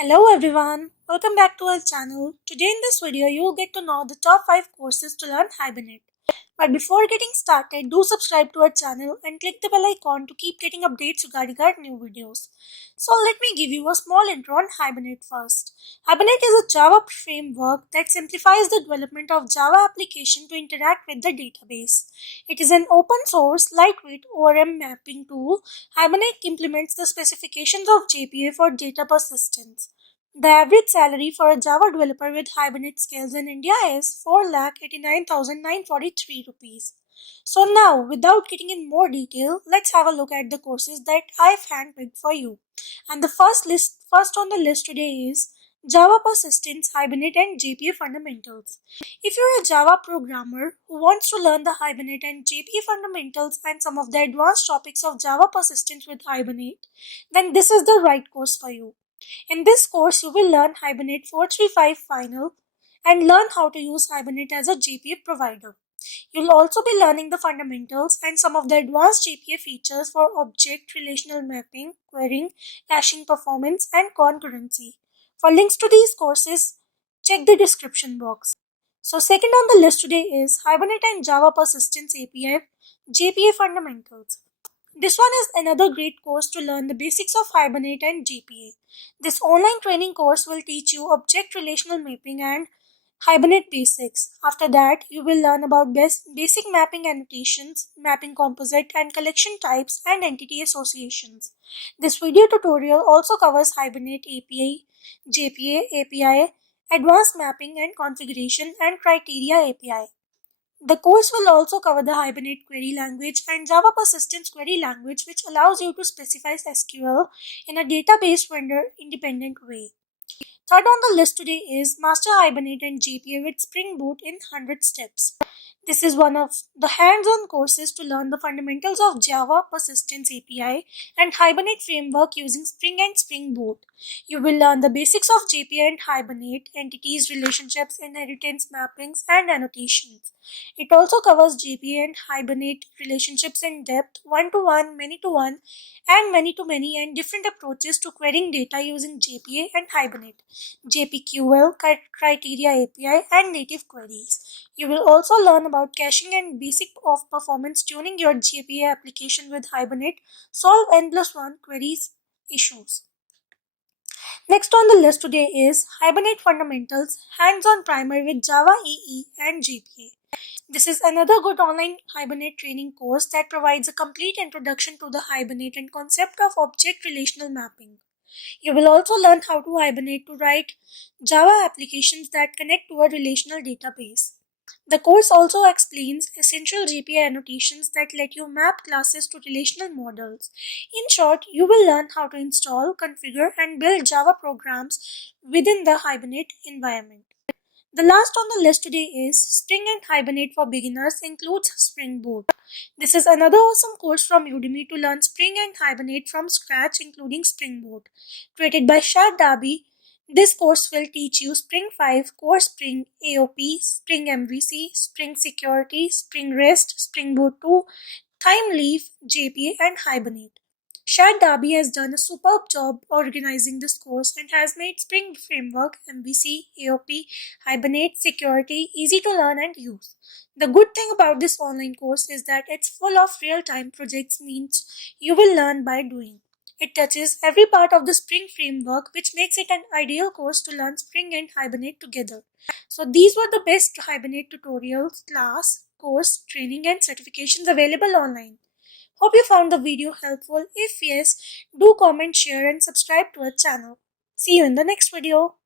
Hello everyone, welcome back to our channel. Today in this video you will get to know the top 5 courses to learn Hibernate. But before getting started, do subscribe to our channel and click the bell icon to keep getting updates regarding our new videos. So let me give you a small intro on Hibernate first. Hibernate is a Java framework that simplifies the development of Java application to interact with the database. It is an open source, lightweight ORM mapping tool. Hibernate implements the specifications of JPA for data persistence. The average salary for a Java developer with Hibernate skills in India is 4,89,943 rupees. So now, without getting in more detail, let's have a look at the courses that I've handpicked for you. And the first on the list today is Java Persistence, Hibernate and JPA Fundamentals. If you're a Java programmer who wants to learn the Hibernate and JPA fundamentals and some of the advanced topics of Java Persistence with Hibernate, then this is the right course for you. In this course, you will learn Hibernate 4.3.5 Final and learn how to use Hibernate as a JPA provider. You'll also be learning the fundamentals and some of the advanced JPA features for object relational mapping, querying, caching performance, and concurrency. For links to these courses, check the description box. So second on the list today is Hibernate and Java Persistence API JPA Fundamentals. This one is another great course to learn the basics of Hibernate and JPA. This online training course will teach you object relational mapping and Hibernate basics. After that, you will learn about basic mapping annotations, mapping composite and collection types and entity associations. This video tutorial also covers Hibernate API, JPA API, advanced mapping and configuration and criteria API. The course will also cover the Hibernate query language and Java Persistence query language, which allows you to specify SQL in a database vendor independent way. Third on the list today is Master Hibernate and JPA with Spring Boot in 100 Steps. This is one of the hands-on courses to learn the fundamentals of Java Persistence API and Hibernate framework using Spring and Spring Boot. You will learn the basics of JPA and Hibernate, entities, relationships, inheritance mappings, and annotations. It also covers JPA and Hibernate relationships in depth, one-to-one, many-to-one, and many-to-many, and different approaches to querying data using JPA and Hibernate, JPQL, criteria API, and native queries. You will also learn about caching and basic of performance tuning your JPA application with Hibernate, solve N+1 queries issues. Next on the list today is Hibernate Fundamentals Hands-on Primer with Java EE and JPA. This is another good online Hibernate training course that provides a complete introduction to the Hibernate and concept of object relational mapping. You will also learn how to Hibernate to write Java applications that connect to a relational database. The course also explains essential JPA annotations that let you map classes to relational models. In short, you will learn how to install, configure, and build Java programs within the Hibernate environment. The last on the list today is Spring and Hibernate for Beginners includes Spring Boot. This is another awesome course from Udemy to learn Spring and Hibernate from scratch, including Spring Boot. Created by Shad Darby, this course will teach you Spring 5, Core Spring, AOP, Spring MVC, Spring Security, Spring REST, Spring Boot 2, Thymeleaf, JPA, and Hibernate. Shad Darby has done a superb job organizing this course and has made Spring Framework, MVC, AOP, Hibernate, Security easy to learn and use. The good thing about this online course is that it's full of real-time projects, means you will learn by doing. It touches every part of the Spring framework, which makes it an ideal course to learn Spring and Hibernate together. So these were the best Hibernate tutorials, class, course, training and certifications available online. Hope you found the video helpful. If yes, do comment, share and subscribe to our channel. See you in the next video.